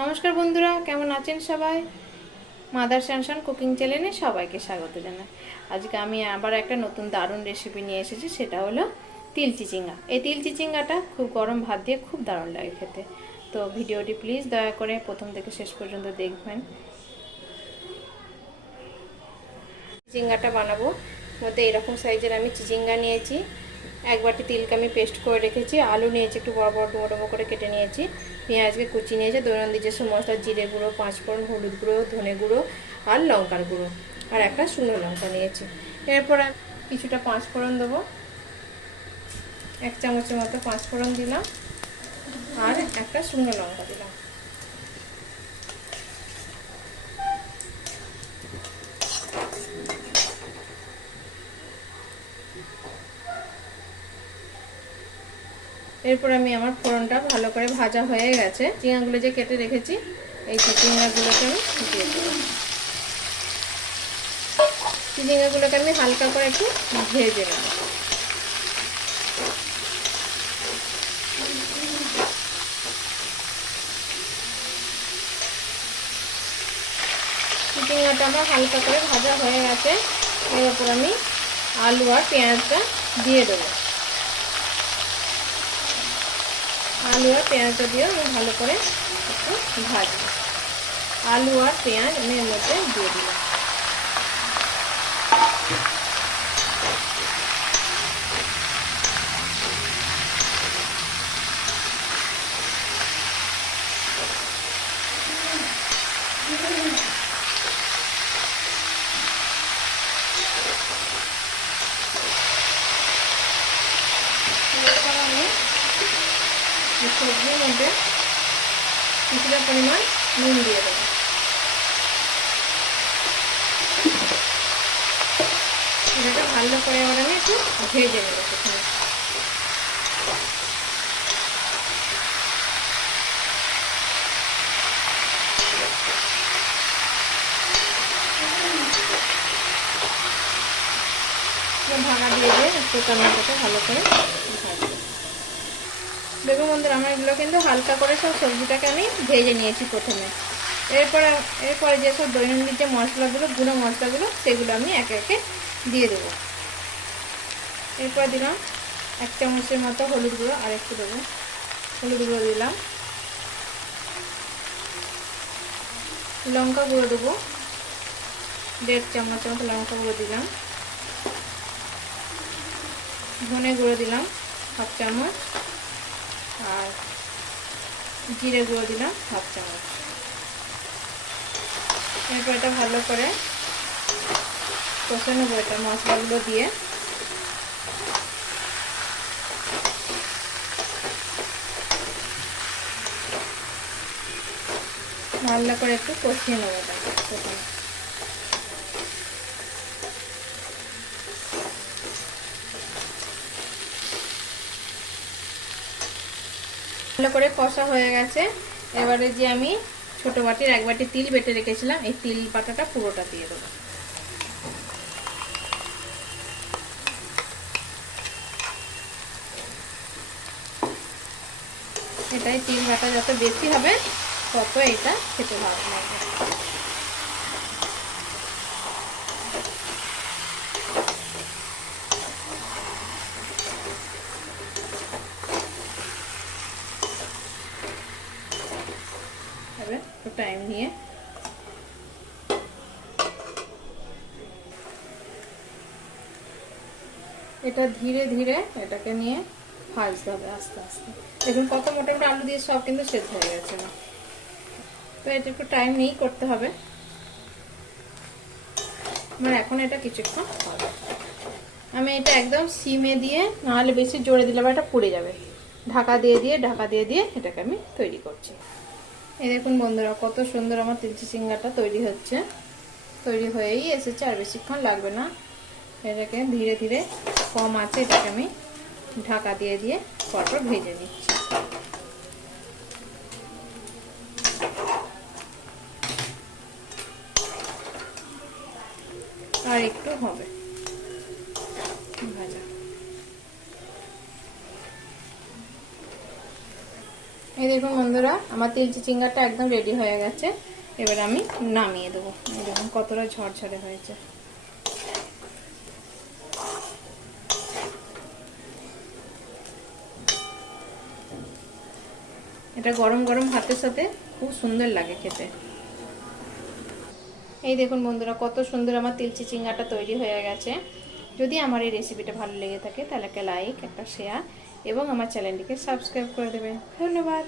নমস্কার বন্ধুরা, কেমন আছেন সবাই? মাদার শানশান কুকিং চ্যানেলে সবাইকে স্বাগত জানাই। আজকে আমি আবার একটা নতুন দারুণ রেসিপি নিয়ে এসেছি, সেটা হলো তিল চিচিঙ্গা। এই তিল চিচিঙ্গাটা খুব গরম ভাত দিয়ে খুব দারুণ লাগে খেতে। তো ভিডিওটি প্লিজ দয়া করে প্রথম থেকে শেষ পর্যন্ত দেখবেন। চিচিঙ্গাটা বানাবো, মধ্যে এরকম সাইজের আমি চিচিঙ্গা নিয়েছি। এক বাটি তিলকে আমি পেস্ট করে রেখেছি। আলু নিয়েছি, একটু বড় বড় ডুমো ডুমো করে কেটে নিয়েছি। পেঁয়াজকে কুচি নিয়েছি। দৈনন্দিন যেসব মশলা, জিরে গুঁড়ো, পাঁচফোড়ন, হলুদ গুঁড়ো, ধনে গুঁড়ো আর লঙ্কার গুঁড়ো, আর একটা শুকনো লঙ্কা নিয়েছি। এরপর কিছুটা পাঁচফোড়ন দেবো, 1 চামচের মতো পাঁচফোড়ন দিলাম, আর একটা শুকনো লঙ্কা দিলাম। এরপর আমি আমার ফোড়নটা ভালো করে ভাজা হয়ে গেছে। চিচিঙ্গাগুলো যে কেটে রেখেছি, এই চিচিঙ্গাগুলোকে আমি দিয়ে দেবো। চিচিঙ্গাগুলোকে আমি হালকা করে একটু ভেজে নেব। চিচিঙ্গাটা আমার হালকা করে ভাজা হয়ে গেছে। এর উপর আমি আলু আর পেঁয়াজটা দিয়ে দেবো। আলু আর পেঁয়াজটা দিয়েও আমি ভালো করে একটু ভাজবো। আলু আর পেঁয়াজ আমি এর মধ্যে দিয়ে দিলাম। এরপর আমি সবজির মধ্যে কিছুটা পরিমাণ নুন দিয়ে দেবো। এটাকে ভালো করে এবার আমি একটু ভেজে নেবো প্রথমে। ঢাকা দিয়ে দিয়ে একটু টমেটোটা ভালো করে ভাজবো। দেখুন বন্ধুরা, আমার এগুলো কিন্তু হালকা করে সব সবজিটাকে আমি ভেজে নিয়েছি প্রথমে। এরপরে যেসব দৈনন্দিন যে মশলাগুলো, গুঁড়ো মশলাগুলো, সেগুলো আমি একে একে দিয়ে দেবো। এরপর দিলাম 1 চামচের মতো হলুদ গুঁড়ো, আর একটু দেবো। হলুদ গুঁড়ো দিলাম। লঙ্কা গুঁড়ো দেবো, 1.5 চামচের মতো লঙ্কা গুঁড়ো দিলাম। ধনে গুঁড়ো দিলাম 1/2 চামচ, আর জিরে গুঁড়ো দিলাম 1/2 চামচ। এরপর এটা ভালো করে কষে নেবো, এটা মশলাগুলো দিয়ে। ভালো করে একটু কষিয়ে নেবো এটা প্রথমে। ভালো করে কষা হয়ে গেছে। এবারে যে আমি ছোট বাটির 1 বাটি তিল বেটে রেখেছিলাম, এই তিল বাটাটা পুরোটা দিয়ে দেবো। এটাই তিল বাটা যত বেশি হবে তত এটা খেতে ভালো লাগবে। এবার একটু টাইম নিয়ে এটা ধীরে ধীরে এটাকে নিয়ে ভাজতে হবে আস্তে আস্তে। দেখুন কত মোটা মোটা আলু দিয়ে সব কিন্তু সেদ্ধ হয়ে গেছে না, তো এটা একটু টাইম নিয়েই করতে হবে। আমার এখন এটা কিছুক্ষণ হবে। আমি এটা একদম সিমে দিয়ে, নাহলে বেশি জোরে দিলে এটা পুড়ে যাবে, ঢাকা দিয়ে দিয়ে এটাকে আমি তৈরি করছি। এই দেখুন বন্ধুরা, কত সুন্দর আমার তিল চিচিঙ্গাটা তৈরি হচ্ছে। তৈরি হয়েই এসেছে, আর বেশিক্ষণ লাগবে না। এটাকে ধীরে ধীরে কম আছে, এটাকে আমি ঢাকা দিয়ে দিয়ে পরপর ভেজে নিচ্ছি। আর একটু হবে ভাজা। এই দেখুন বন্ধুরা, আমার তিল চিচিঙ্গাটা একদম রেডি হয়ে গেছে। এবার আমি নামিয়ে দেবো। দেখুন কতটা ঝরঝরে হয়েছে। এটা গরম গরম ভাতের সাথে খুব সুন্দর লাগে খেতে। এই দেখুন বন্ধুরা, কত সুন্দর আমার তিল চিচিঙ্গাটা তৈরি হয়ে গেছে। যদি আমার এই রেসিপিটা ভালো লেগে থাকে তাহলে একটা লাইক, একটা শেয়ার এবং আমার চ্যানেলটিকে সাবস্ক্রাইব করে দেবেন। ধন্যবাদ।